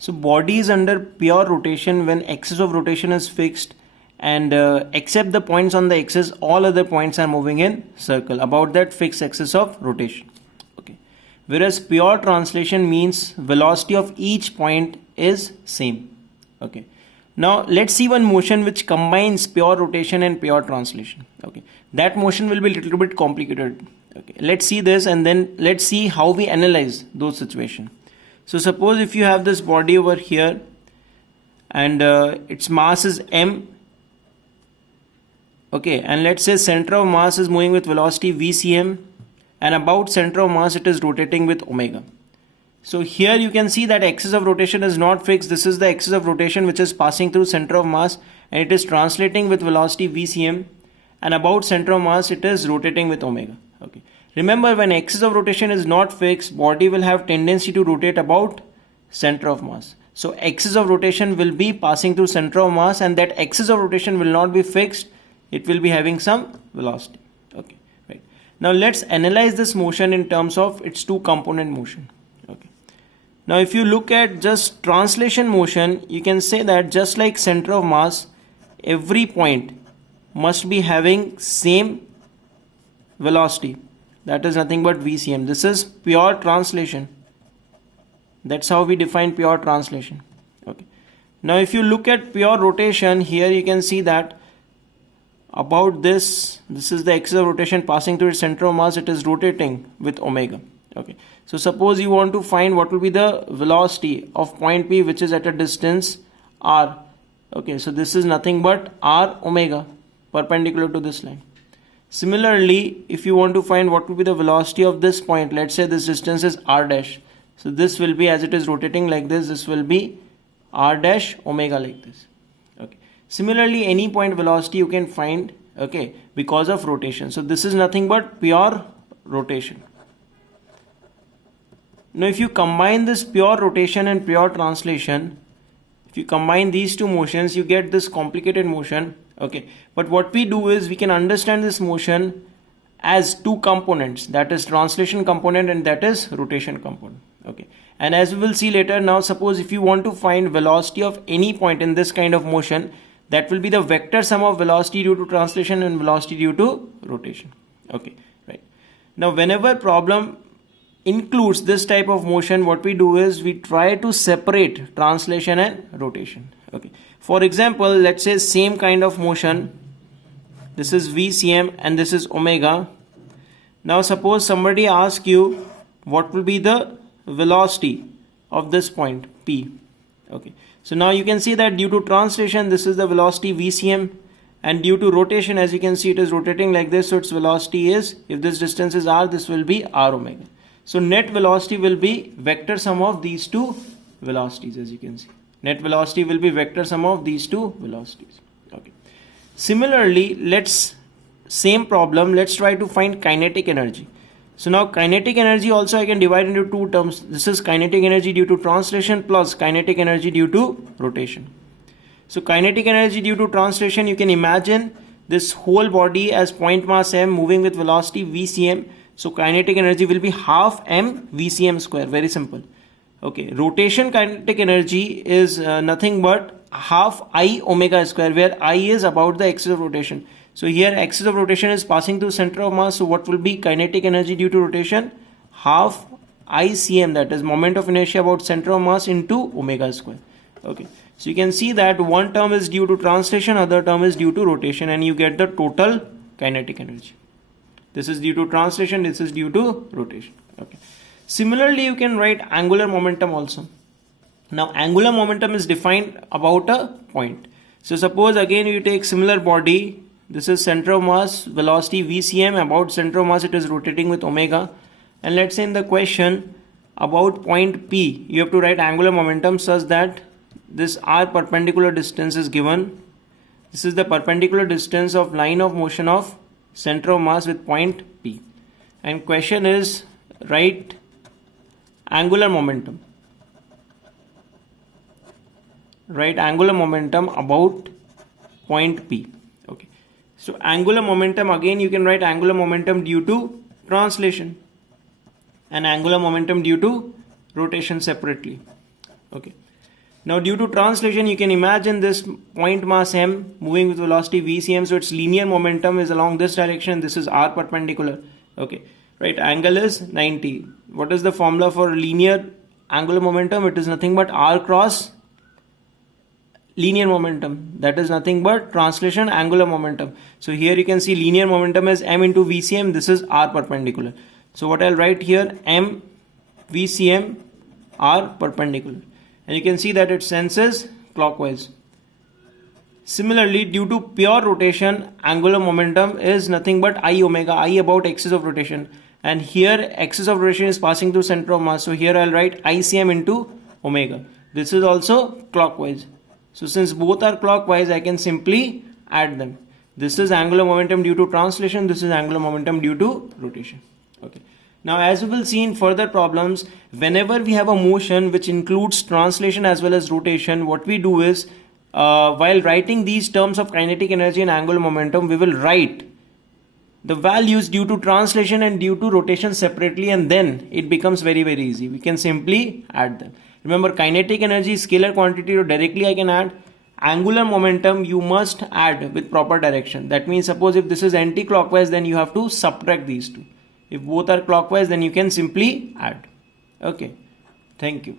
So body is under pure rotation when axis of rotation is fixed, and except the points on the axis, all other points are moving in circle about that fixed axis of rotation. Okay. Whereas pure translation means velocity of each point is same. Okay. Now let's see one motion which combines pure rotation and pure translation. Okay. That motion will be a little bit complicated. Okay. Let's see this and then let's see how we analyze those situations. So suppose if you have this body over here and its mass is m. Okay, and let's say center of mass is moving with velocity vcm, and about center of mass it is rotating with omega. So here you can see that axis of rotation is not fixed. This is the axis of rotation which is passing through center of mass, and it is translating with velocity vcm, and about center of mass it is rotating with omega. Okay. Remember, when axis of rotation is not fixed, body will have tendency to rotate about center of mass. So axis of rotation will be passing through center of mass, and that axis of rotation will not be fixed. It will be having some velocity. Okay, right. Now let's analyze this motion in terms of its two component motion. Okay. Now if you look at just translation motion, you can say that just like center of mass, every point must be having same velocity. That is nothing but vcm. This is pure translation. That's how we define pure translation. Okay. Now if you look at pure rotation, here you can see that about this is the axis of rotation passing through its center of mass. It is rotating with omega. Okay. So suppose you want to find what will be the velocity of point P which is at a distance r. Okay. So this is nothing but r omega perpendicular to this line. Similarly, if you want to find what will be the velocity of this point, let's say this distance is r dash. So this will be, as it is rotating like this will be r dash omega like this. Okay. Similarly, any point velocity you can find, okay, because of rotation. So this is nothing but pure rotation. Now if you combine this pure rotation and pure translation, if you combine these two motions, you get this complicated motion. Okay, but what we do is we can understand this motion as two components, that is translation component and that is rotation component. Okay, and as we will see later, now suppose if you want to find velocity of any point in this kind of motion, that will be the vector sum of velocity due to translation and velocity due to rotation. Okay, right. Now whenever problem includes this type of motion, what we do is we try to separate translation and rotation. Okay. For example, let's say same kind of motion. This is vcm and this is omega. Now suppose somebody asks you what will be the velocity of this point P. Okay. So now you can see that due to translation this is the velocity vcm, and due to rotation, as you can see, it is rotating like this. So its velocity is, if this distance is r, this will be r omega. So net velocity will be vector sum of these two velocities, as you can see. Net velocity will be vector sum of these two velocities. Okay. Similarly, same problem, let's try to find kinetic energy. So now kinetic energy also I can divide into two terms. This is kinetic energy due to translation plus kinetic energy due to rotation. So kinetic energy due to translation, you can imagine this whole body as point mass m moving with velocity vcm. So kinetic energy will be half m vcm square. Very simple. Okay, rotation kinetic energy is nothing but half I omega square, where I is about the axis of rotation. So here axis of rotation is passing through center of mass. So what will be kinetic energy due to rotation? Half ICM, that is moment of inertia about center of mass, into omega square. Okay, so you can see that one term is due to translation, other term is due to rotation, and you get the total kinetic energy. This is due to translation, this is due to rotation. Okay. Similarly, you can write angular momentum also. Now angular momentum is defined about a point. So suppose again you take similar body, this is center of mass, velocity vcm, about center of mass it is rotating with omega, and let's say in the question about point P, you have to write angular momentum such that this r perpendicular distance is given. This is the perpendicular distance of line of motion of center of mass with point P, and question is write angular momentum. Write angular momentum about point P. Okay. So angular momentum, again you can write angular momentum due to translation and angular momentum due to rotation separately. Okay. Now due to translation, you can imagine this point mass m moving with velocity vcm, so its linear momentum is along this direction. This is r perpendicular. Okay, right, angle is 90. What is the formula for linear angular momentum? It is nothing but r cross linear momentum, that is nothing but translation angular momentum. So here you can see linear momentum is m into vcm, this is r perpendicular. So what I'll write here, m vcm r perpendicular, and you can see that it senses clockwise. Similarly, due to pure rotation, angular momentum is nothing but I omega, I about axis of rotation, and here axis of rotation is passing through center of mass, so here I'll write ICM into omega. This is also clockwise. So since both are clockwise, I can simply add them. This is angular momentum due to translation, this is angular momentum due to rotation. Okay. Now as we will see in further problems, whenever we have a motion which includes translation as well as rotation, what we do is, while writing these terms of kinetic energy and angular momentum, we will write the values due to translation and due to rotation separately, and then it becomes very easy. We can simply add them. Remember, kinetic energy is scalar quantity, so directly I can add. Angular momentum you must add with proper direction. That means suppose if this is anti-clockwise, then you have to subtract these two. If both are clockwise, then you can simply add. Okay, thank you.